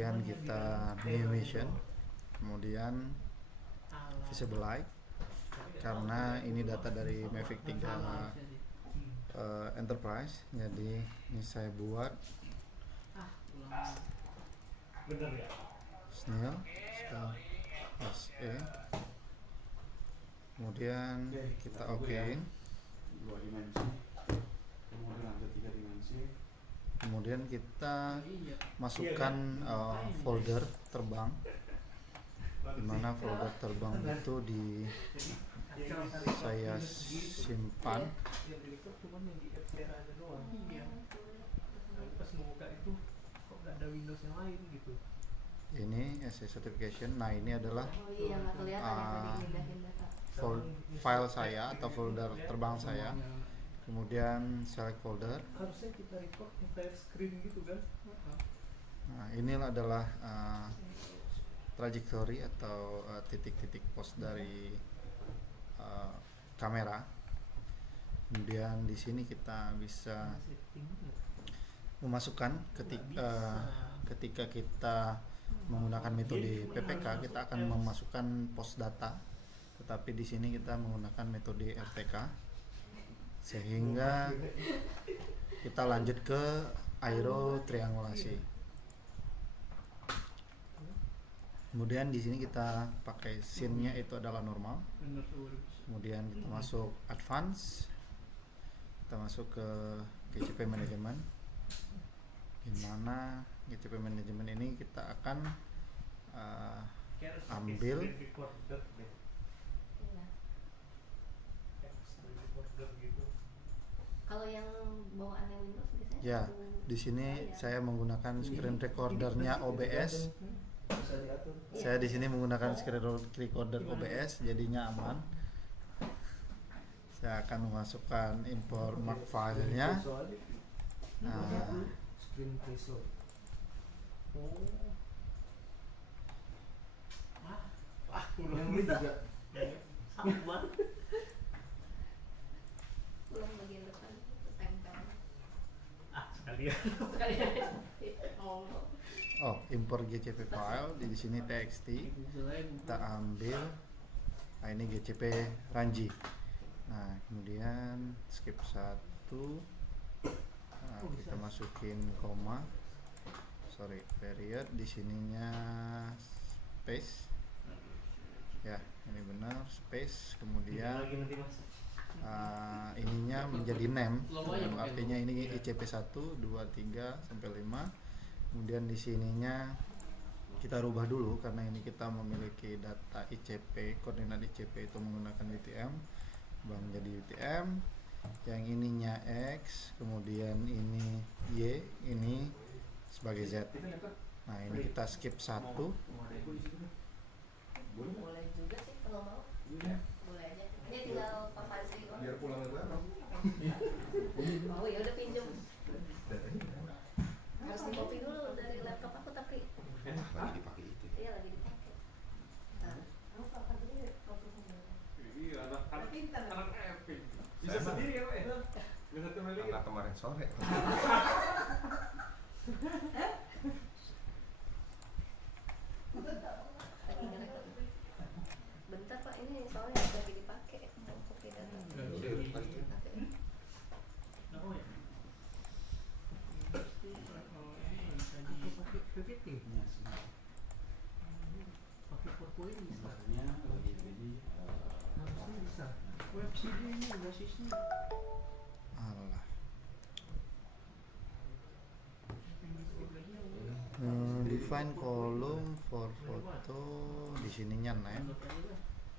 kemudian kita new mission, kemudian visible light, karena ini data dari Mavic 3 Enterprise. Jadi ini saya buat snail SE, kemudian kita okein, kemudian kita masukkan folder terbang, dimana folder terbang itu saya simpan. Ini SE certification. Nah, ini adalah file saya atau folder terbang saya. Kemudian select folder. Harusnya kita record entire screen gitu kan. Nah, ini adalah trajectory atau titik-titik pos dari kamera. Kemudian di sini kita bisa memasukkan ketika kita menggunakan metode PPK, kita akan memasukkan pos data, tetapi di sini kita menggunakan metode RTK, sehingga kita lanjut ke aero triangulasi. Kemudian di sini kita pakai scene-nya itu adalah normal. Kemudian kita masuk advance, kita masuk ke GCP management, dimana GCP management ini kita akan ambil kalau yang bawaannya Windows biasanya ya. Di sini saya menggunakan screen recordernya OBS. Saya di sini menggunakan screen recorder OBS, jadinya aman. Saya akan memasukkan import mark filenya. Screen pressure. Yang ini juga sama ulang bagian depan terus tempel sekalian. Import GCP file di sini txt, kita ambil. Nah, ini GCP Ranji. Nah, kemudian skip 1. Nah, kita masukin koma, period, di sininya space. Ya, ini benar space. Kemudian ininya menjadi name, artinya ini ICP 1, 2, 3 sampai 5. Kemudian di sininya kita rubah dulu karena ini kita memiliki data ICP, koordinat ICP itu menggunakan UTM, menjadi UTM. Yang ininya X, kemudian ini Y, ini sebagai Z. Nah, ini kita skip 1. Boleh juga sih kalau mau. Boleh aja. Ini tinggal Pak Fazri doang. Biar pulang bareng. Oh ya udah pinjem. Harus di copy dulu dari laptop aku tapi Lagi dipakai itu. iya lagi dipakai. Nah, Pak Fazri prosesnya iya anak Epic. Bisa Saya sendiri ya Pak ya? Bisa temenin. Karena kemarin sore. lagi ngerekam. Bentar Pak, ini soalnya lagi dipakai mau copy data. Oh ya. Aku pakai PPT. Pakai PowerPoint bisa. Harusnya bisa. Web CD ini basisnya. Alah. Define column for photo, di sininya name,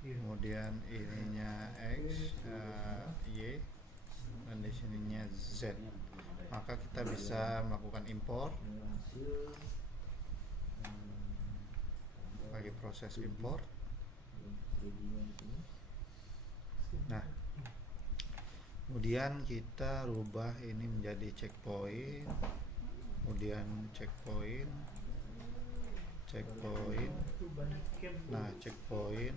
kemudian ininya X, Y, dan di sininya Z. Maka kita bisa melakukan import. Bagi proses import. Nah, kemudian kita rubah ini menjadi checkpoint, kemudian checkpoint. Nah, checkpoint,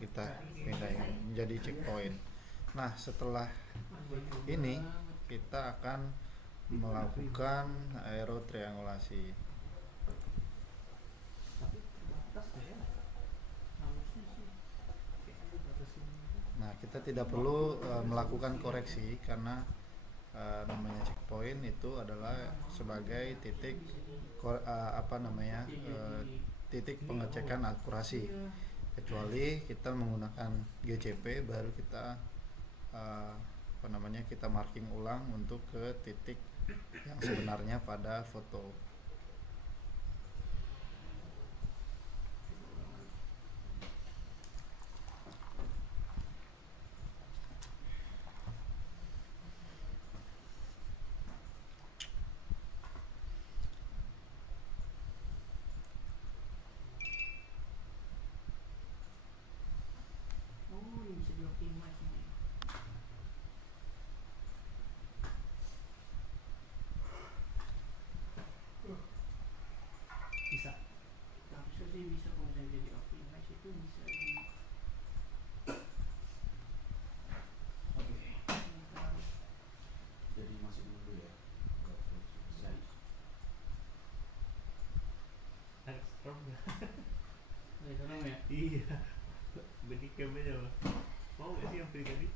kita pindahin menjadi checkpoint. Nah, setelah ini kita akan melakukan aero triangulasi. Tapi terbatas ya. Harusnya sih kayak ada batasin. Nah, kita tidak perlu melakukan koreksi karena namanya checkpoint itu adalah sebagai titik titik pengecekan akurasi. Kecuali kita menggunakan GCP, baru kita kita marking ulang untuk ke titik yang sebenarnya pada foto. Oh, ini bisa dioptimize ini. Bisa. Harusnya sih bisa kalau misalnya jadi optimize itu bisa di. Oke. Kita harus Jadi masuk dulu ya. size. Serem ya? Dari serem ya. Iya. Bedikam aja lah. Mau gak sih yang pilih tadi?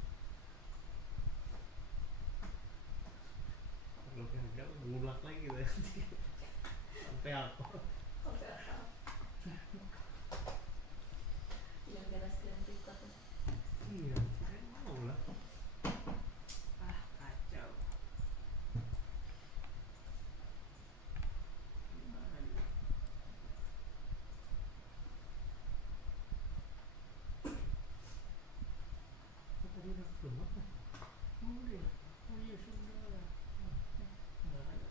Kalau gagal ngulak lagi lah. Sampai apa? Oke, apa? Gara-gara screen record ya. Iya, saya mau lah. Ah, kacau. Gimana nih? Oh, tadi udah belum apa? Oh, udah. Oh iya sudah. Nggak ada.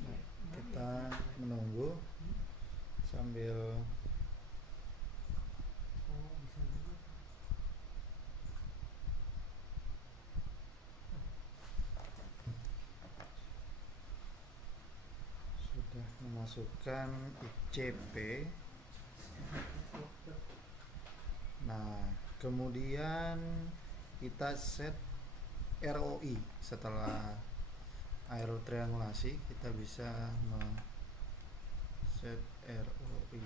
Nah, kita menunggu sambil Oh, bisa juga. sudah memasukkan ICP. Nah, kemudian kita set ROI. Setelah aerotriangulasi, kita bisa set ROI.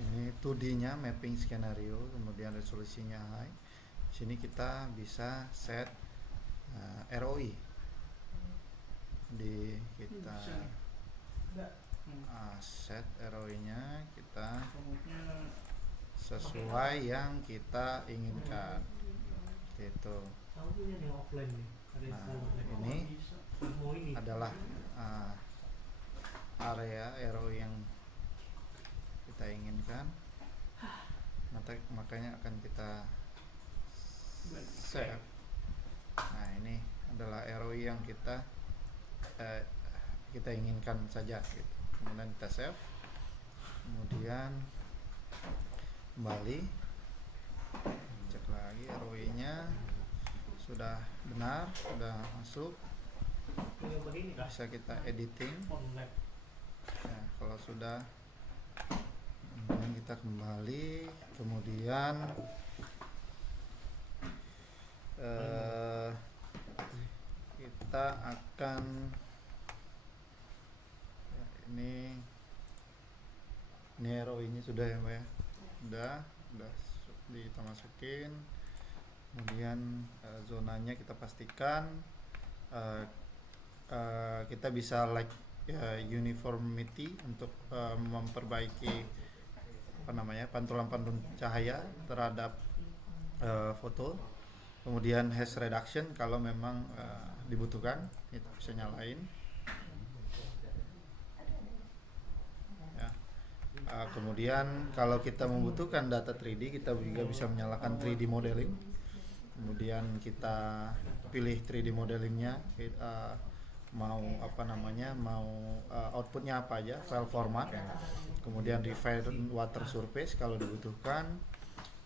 Ini 2D-nya mapping skenario, kemudian resolusinya high. Sini kita bisa set ROI. Di kita set ROI-nya kita Komodnya sesuai yang kita inginkan. Gitu. Aku punya yang offline nih. Ada yang Nah, sekarang. ini bisa. Mau ini. adalah area ROI yang kita inginkan. Makanya akan kita save. Nah, ini adalah ROI yang kita inginkan saja gitu. Kemudian kita save, kemudian kembali cek lagi ROI-nya sudah benar, sudah masuk, Yang begini kah? bisa kita editing. Online. Ya, kalau sudah, kemudian kita kembali, kemudian kita akan ya, ini ROI-nya sudah ya Mbak ya, udah kita masukin, kemudian zonanya kita pastikan, kita bisa uniformity untuk memperbaiki pantulan cahaya terhadap foto. Kemudian haze reduction kalau memang dibutuhkan, kita bisa nyalain. Ya. Kemudian kalau kita membutuhkan data 3D, kita juga bisa menyalakan 3D modeling. Kemudian kita pilih 3D modelingnya, mau outputnya apa aja, file format. Kemudian refine water surface kalau dibutuhkan.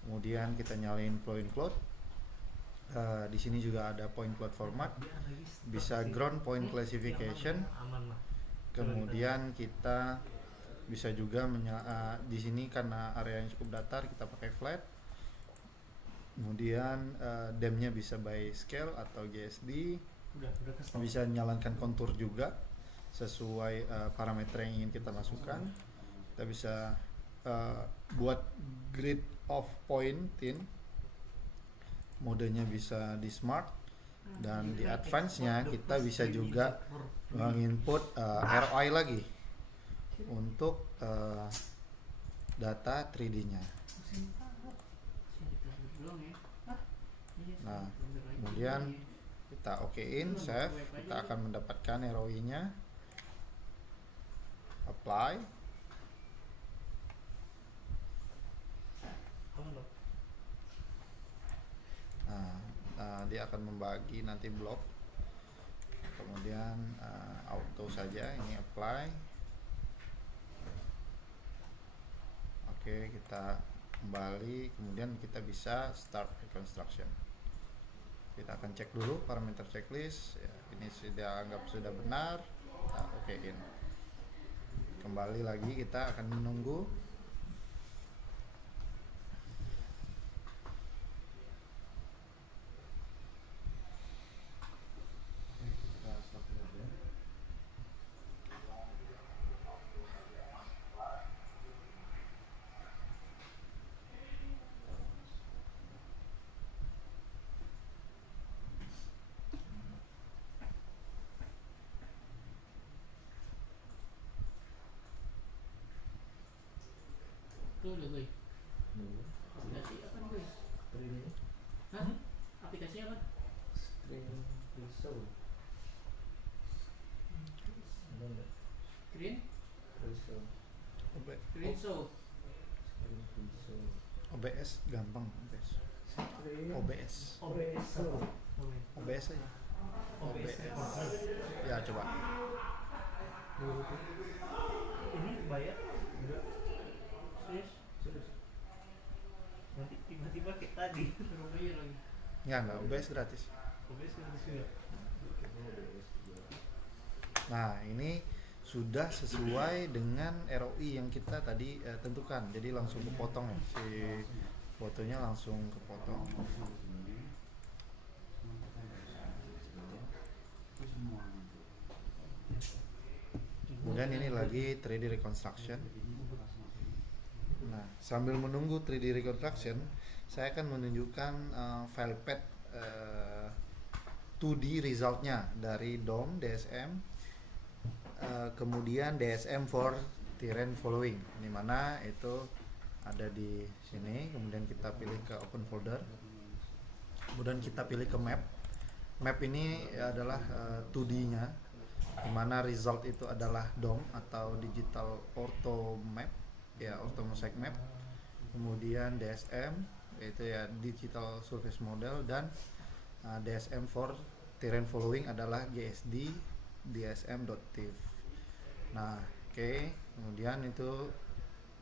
Kemudian kita nyalain point cloud. Di sini juga ada point cloud format, bisa ground point classification. Aman lah. Kemudian kita bisa juga di sini karena area yang cukup datar kita pakai flat. Kemudian DEM-nya bisa by scale atau GSD. Udah kesel. Bisa nyalakan kontur juga sesuai parameter yang ingin kita masukkan. Kita bisa buat grid of pointin, modenya bisa di smart, dan di advance-nya kita bisa juga menginput ROI lagi untuk data 3D-nya. Nah, kemudian kita okein, save, kita akan mendapatkan ROI-nya, apply. Dia akan membagi nanti blok, kemudian auto saja, ini apply. Oke, kita kembali, kemudian kita bisa start reconstruction. Kita akan cek dulu parameter checklist ya, ini sudah anggap sudah benar, kita okein. Kembali lagi, kita akan menunggu. Tuh udah gue. Aplikasi apa nih gue? 3D. Hah? Aplikasi apa? Screen Resolve. Ada nggak? Screen? Resolve. Screen show. Screen Resolve. OBS gampang, OBS. Screen OBS. Resolve. OBS aja. OBS. Ya, coba. Ini bayar? Enggak. Serius? Serius. Nanti tiba-tiba kayak tadi Suruh bayar lagi. Ya, enggak, OBS gratis. OBS gratis juga. Nah, ini sudah sesuai dengan ROI yang kita tadi tentukan. Jadi langsung kepotong ya, si fotonya langsung kepotong. Kemudian ini lagi 3D reconstruction. Nah, sambil menunggu 3D reconstruction, saya akan menunjukkan file path 2D resultnya dari DOM, DSM, kemudian DSM for terrain following, di mana itu ada di sini. Kemudian kita pilih ke open folder, kemudian kita pilih ke map. Map ini adalah 2D-nya, di mana result itu adalah DOM atau digital ortho map, ya ortho mosaic map. Kemudian DSM yaitu ya digital surface model, dan DSM for terrain following adalah GSD dsm.tif. Nah, oke. Kemudian itu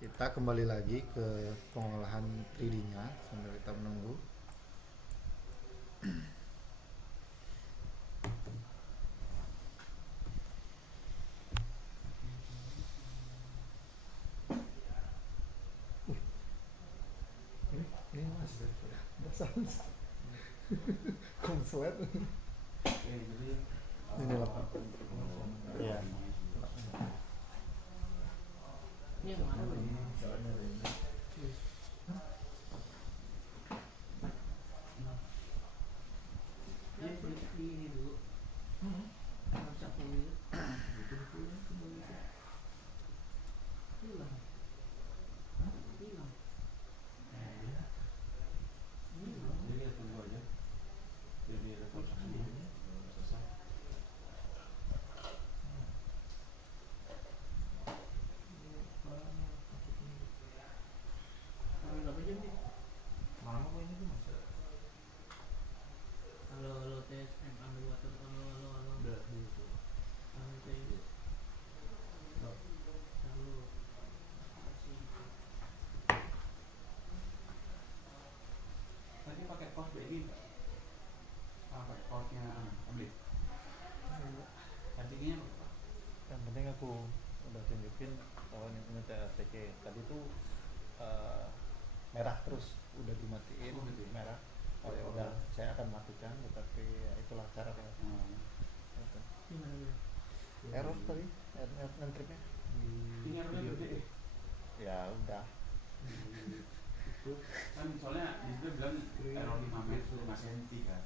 kita kembali lagi ke pengolahan 3D-nya sambil kita menunggu. Ini mas, sounds konslet. Jadi Ini lah. Iya. Ini yang mana gue? Dia di ini dulu. Nggak bisa full. Hilang. Hilang. Jadi ya tunggu aja. Jadi rekonstruksi selesai. mungkin ini TRTC tadi tuh merah terus udah dimatiin Oh, gitu ya? merah. Oh ya udah saya akan matikan, tetapi ya itulah cara Gitu. Gimana gue? Error tadi, error nge-tripnya. Ini errornya gede. Ya udah. Itu kan soalnya di situ bilang error 5 meter 5 cm kan.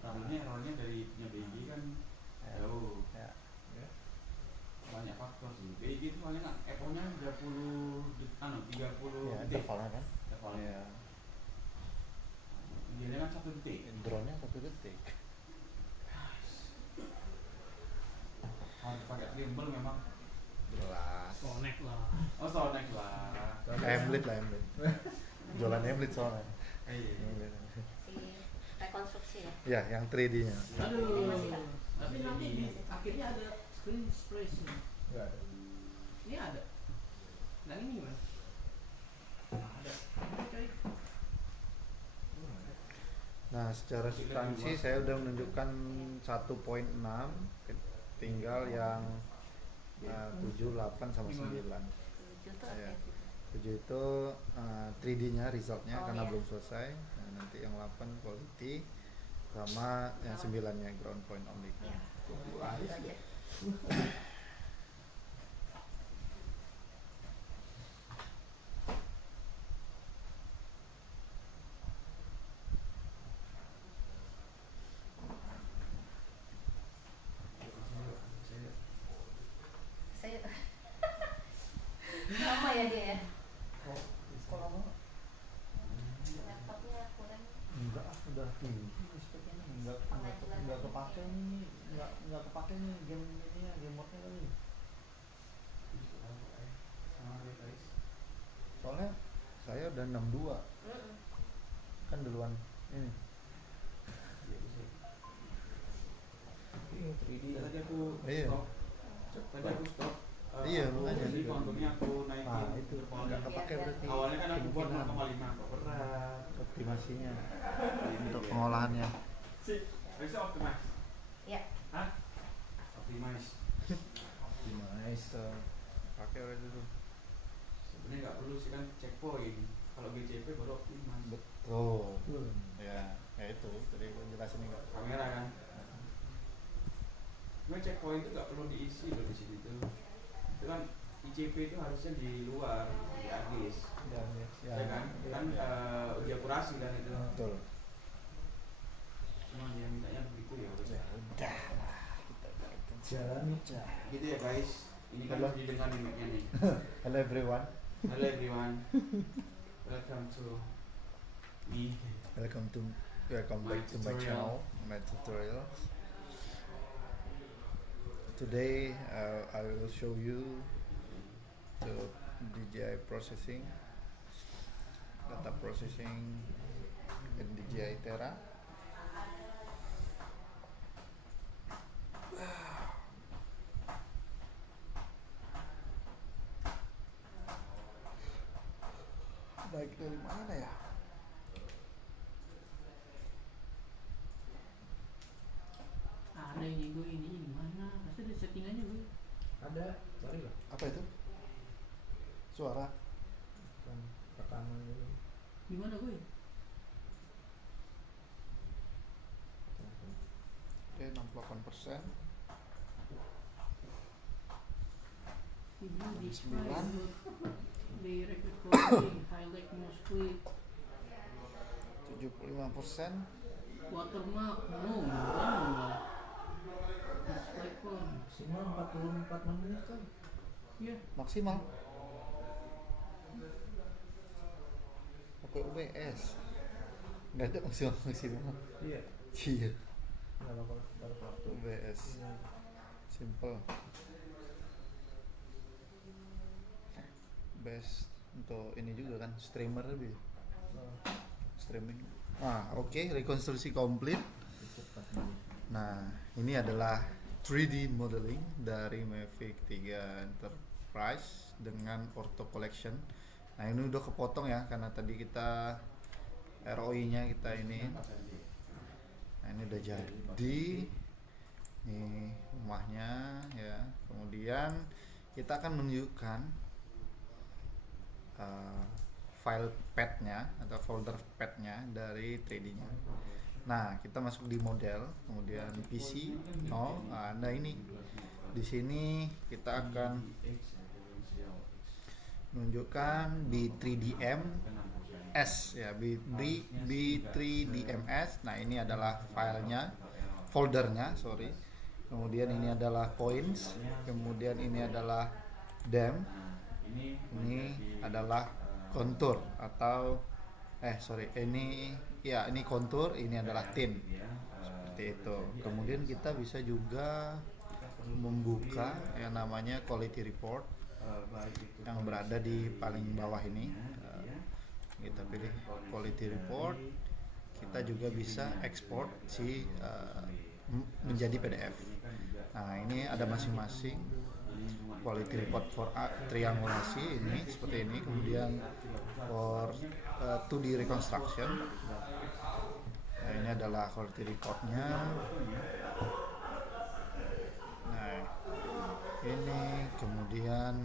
Ramenya errornya dari punya BG kan jauh. Ya. Banyak faktor sih. BG itu soalnya kan echo-nya 30 Ya, 30 detik. intervalnya kan. Intervalnya. Ya. Dia kan 1 detik. Drone-nya 1 detik. Harus pakai trimble memang. Jelas. Connect lah. Oh, soalnya lah. Hamlet lah Hamlet. Jualan Hamlet soalnya. Iya. Hamlet. Si rekonstruksi ya. Ya, yang 3D-nya. Aduh. Masih kan? Tapi nanti di akhirnya ada screen expression. Enggak ada. Ini ada. Yang ini gimana? Ada. Coy. Nah, secara substansi saya udah menunjukkan 1.6, tinggal yang 7, 8 sama 9. 7 tuh Iya. apa? 7 itu 3D-nya resultnya Oh, karena iya. belum selesai. Nah, nanti yang 8 quality sama yang 9-nya ground point only. Ya. Itu aja. Saya sama ya dia ya. Laptopnya kurang. Enggak, udah tinggi speknya. Enggak kepake nih, enggak kepake nih game ini ya, game mode-nya tadi. Soalnya saya udah 62 kan duluan ini. Tadi aku Iya. stop. Tadi aku stop. Iya, makanya. Jadi konturnya aku naikin. Nah, itu enggak kepake Iya, berarti. Awalnya kan aku buat Kemungkinan 0,5 kok berat. optimasinya Ini untuk dia. pengolahannya. Bisa optimize. Ya. Hah? Optimize. Nice. Pakai berarti tuh. Sebenarnya nggak perlu sih kan checkpoint. Kalau GCP baru optimize. Betul. Ya, ya itu tadi gue jelasin enggak. Kamera kan. Cuma checkpoint itu nggak perlu diisi loh di sini tuh. Itu kan ICP itu harusnya di luar, di AGIS. Ya kan? Kan uji akurasi kan itu. Betul. Cuma dia mintanya begitu ya udah. Ya udah lah, kita jalan aja. Gitu ya guys. Ini kan Halo. masih didengar di mic-nya nih. Hello everyone. Hello everyone. Welcome to me. Welcome My back to my tutorial. channel, my tutorials. Today I will show you the DJI processing, data processing in DJI Terra. Baik dari mana ya? Ada yang gue ini gimana? Pasti ada settingannya gue. Ada, cari lah. Apa itu? Suara. Kan rekaman dulu. Gimana gue? Oke, 68%. Video di 9. di record recording, highlight mouse click, 75%. watermark, no, display phone, Maksimal 44 menit kan. ya, Maksimal. Pakai OBS. Nggak ada maksimal. Iya. Iya. Enggak apa-apa. OBS. Simple. Best untuk ini juga kan streamer lebih streaming. Oke, rekonstruksi komplit. Nah, ini adalah 3D modeling dari Mavic 3 Enterprise dengan Ortho Collection. Nah, ini udah kepotong ya karena tadi kita ROI-nya kita ini. Nah, ini udah jadi. Nih rumahnya ya. Kemudian kita akan menunjukkan file path-nya atau folder path-nya dari 3D-nya. Nah, kita masuk di model, kemudian PC 0. Nah, ini di sini kita akan menunjukkan B3DMS ya, B3DMS. Nah, ini adalah filenya, foldernya, sorry. Kemudian ini adalah points, kemudian ini adalah dem, ini adalah kontur atau ini kontur, ini adalah tint, seperti itu. Kemudian kita bisa juga membuka yang namanya quality report yang berada di paling bawah ini. Kita pilih quality report, kita juga bisa export menjadi PDF. Nah, ini ada masing-masing quality report for triangulasi ini seperti ini, kemudian for 2D reconstruction. Nah, ini adalah quality reportnya. Nah, ini kemudian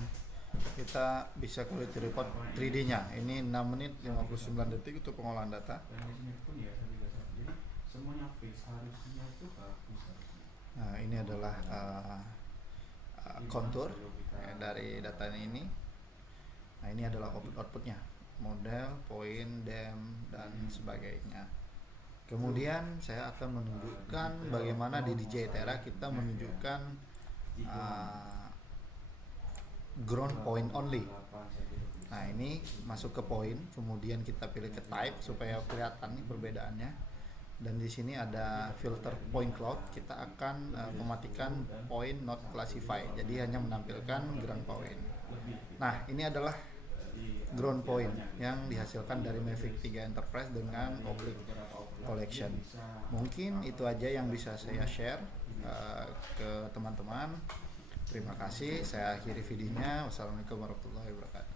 kita bisa quality report 3D-nya. Ini 6 menit 59 detik untuk pengolahan data. Nah, ini adalah kontur dari data ini. Nah, ini adalah outputnya, model, point, dem, dan sebagainya. Kemudian saya akan menunjukkan bagaimana di DJI Terra kita menunjukkan ground point only. Nah, ini masuk ke point, kemudian kita pilih ke type supaya kelihatan nih perbedaannya. Dan di sini ada filter point cloud, kita akan mematikan point not classified, jadi hanya menampilkan ground point. Nah, ini adalah ground point yang dihasilkan dari Mavic 3 Enterprise dengan Oblique Collection. Mungkin itu aja yang bisa saya share ke teman-teman. Terima kasih, saya akhiri videonya. Wassalamualaikum warahmatullahi wabarakatuh.